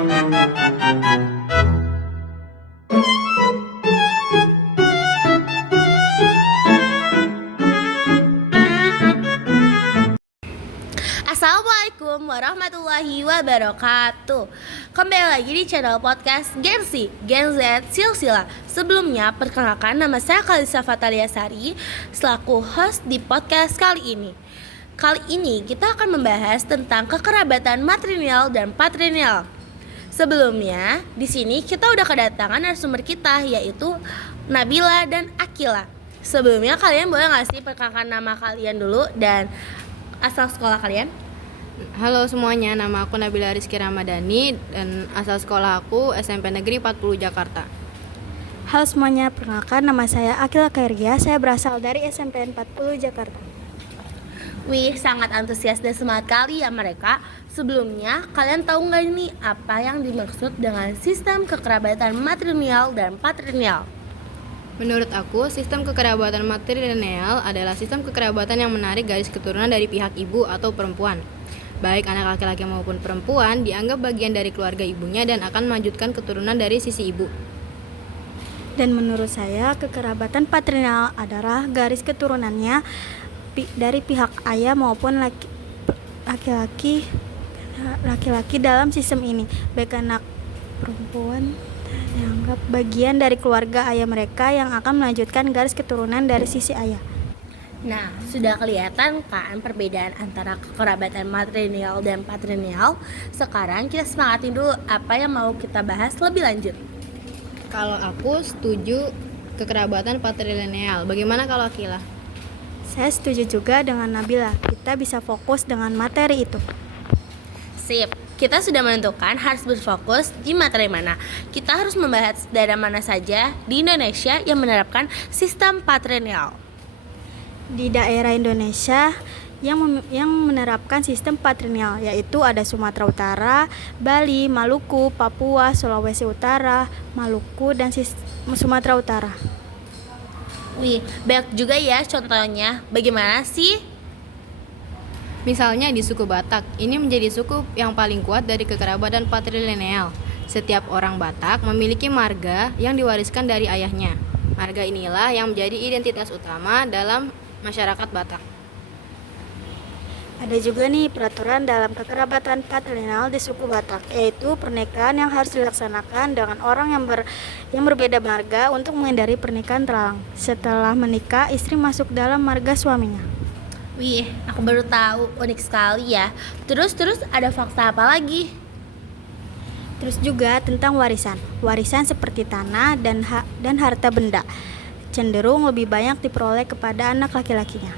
Assalamualaikum warahmatullahi wabarakatuh. Kembali lagi di channel podcast Gen Z Silsila. Sebelumnya perkenalkan, nama saya Kalisa Fataliasari selaku host di podcast kali ini. Kali ini kita akan membahas tentang kekerabatan matrilineal dan patrilineal. Sebelumnya di sini kita udah kedatangan narasumber kita, yaitu Nabila dan Akila. Sebelumnya kalian boleh nggak sih perkenalkan nama kalian dulu dan asal sekolah kalian? Halo semuanya, nama aku Nabila Rizky Ramadhani dan asal sekolah aku SMP Negeri 40 Jakarta. Halo semuanya, perkenalkan nama saya Akila Khairgia, saya berasal dari SMP 40 Jakarta. Wih, sangat antusias dan semangat kali ya mereka. Sebelumnya, kalian tahu nggak nih apa yang dimaksud dengan sistem kekerabatan matrilineal dan patrilineal? Menurut aku, sistem kekerabatan matrilineal adalah sistem kekerabatan yang menarik garis keturunan dari pihak ibu atau perempuan. Baik anak laki-laki maupun perempuan dianggap bagian dari keluarga ibunya dan akan melanjutkan keturunan dari sisi ibu. Dan menurut saya, kekerabatan patrilineal adalah garis keturunannya dari pihak ayah maupun laki-laki dalam sistem ini. Baik anak perempuan dianggap bagian dari keluarga ayah mereka yang akan melanjutkan garis keturunan dari sisi ayah. Nah, sudah kelihatan kan perbedaan antara kekerabatan matrilineal dan patrilineal? Sekarang kita semangatin dulu apa yang mau kita bahas lebih lanjut. Kalau aku setuju kekerabatan patrilineal. Bagaimana kalau Akila? Saya setuju juga dengan Nabila, kita bisa fokus dengan materi itu. Sip, kita sudah menentukan harus berfokus di materi mana. Kita harus membahas daerah mana saja di Indonesia yang menerapkan sistem patrilineal. Di daerah Indonesia yang menerapkan sistem patrilineal, yaitu ada Sumatera Utara, Bali, Maluku, Papua, Sulawesi Utara, Maluku, dan Sumatera Utara. Wih, banyak juga ya contohnya. Bagaimana sih? Misalnya di suku Batak, ini menjadi suku yang paling kuat dari kekerabatan patrilineal. Setiap orang Batak memiliki marga yang diwariskan dari ayahnya. Marga inilah yang menjadi identitas utama dalam masyarakat Batak. Ada juga nih peraturan dalam kekerabatan patrilineal di suku Batak, yaitu pernikahan yang harus dilaksanakan dengan orang yang berbeda marga untuk menghindari pernikahan terlarang. Setelah menikah, istri masuk dalam marga suaminya. Wih, aku baru tahu, unik sekali ya. Terus ada fakta apa lagi? Terus juga tentang warisan. Warisan seperti tanah dan harta benda cenderung lebih banyak diperoleh kepada anak laki-lakinya.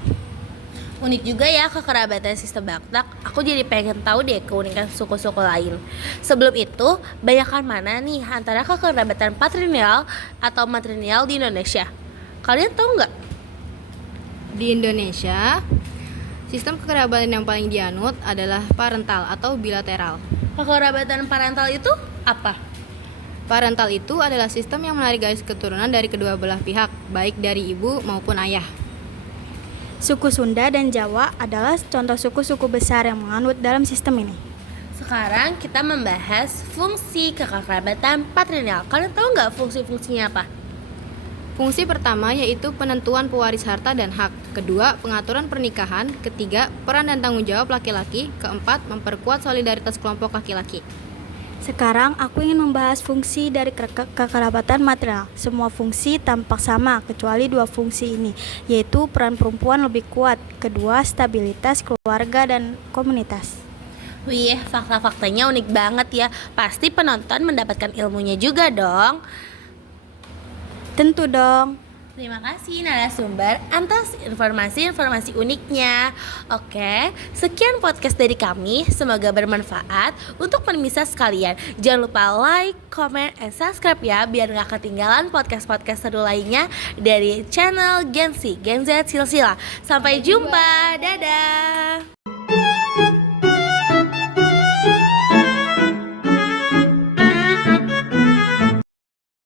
Unik juga ya kekerabatan sistem Batak. Aku jadi pengen tahu deh keunikan suku-suku lain. Sebelum itu, banyakan mana nih antara kekerabatan patrilineal atau matrilineal di Indonesia? Kalian tahu nggak? Di Indonesia, sistem kekerabatan yang paling dianut adalah parental atau bilateral. Kekerabatan parental itu apa? Parental itu adalah sistem yang menarik garis keturunan dari kedua belah pihak, baik dari ibu maupun ayah. Suku Sunda dan Jawa adalah contoh suku-suku besar yang menganut dalam sistem ini. Sekarang kita membahas fungsi kekerabatan patrilineal. Kalian tahu nggak fungsi-fungsinya apa? Fungsi pertama yaitu penentuan pewaris harta dan hak. Kedua, pengaturan pernikahan. Ketiga, peran dan tanggung jawab laki-laki. Keempat, memperkuat solidaritas kelompok laki-laki. Sekarang aku ingin membahas fungsi dari kekerabatan matrilineal. Semua fungsi tampak sama kecuali dua fungsi ini, yaitu peran perempuan lebih kuat, kedua stabilitas keluarga dan komunitas. Wih, fakta-faktanya unik banget ya. Pasti penonton mendapatkan ilmunya juga dong. Tentu dong. Terima kasih narasumber atas informasi-informasi uniknya. Oke, sekian podcast dari kami. Semoga bermanfaat untuk pemirsa sekalian. Jangan lupa like, comment, and subscribe ya, biar gak ketinggalan podcast-podcast seru lainnya dari channel Gen Z Silsila. Sampai jumpa, dadah.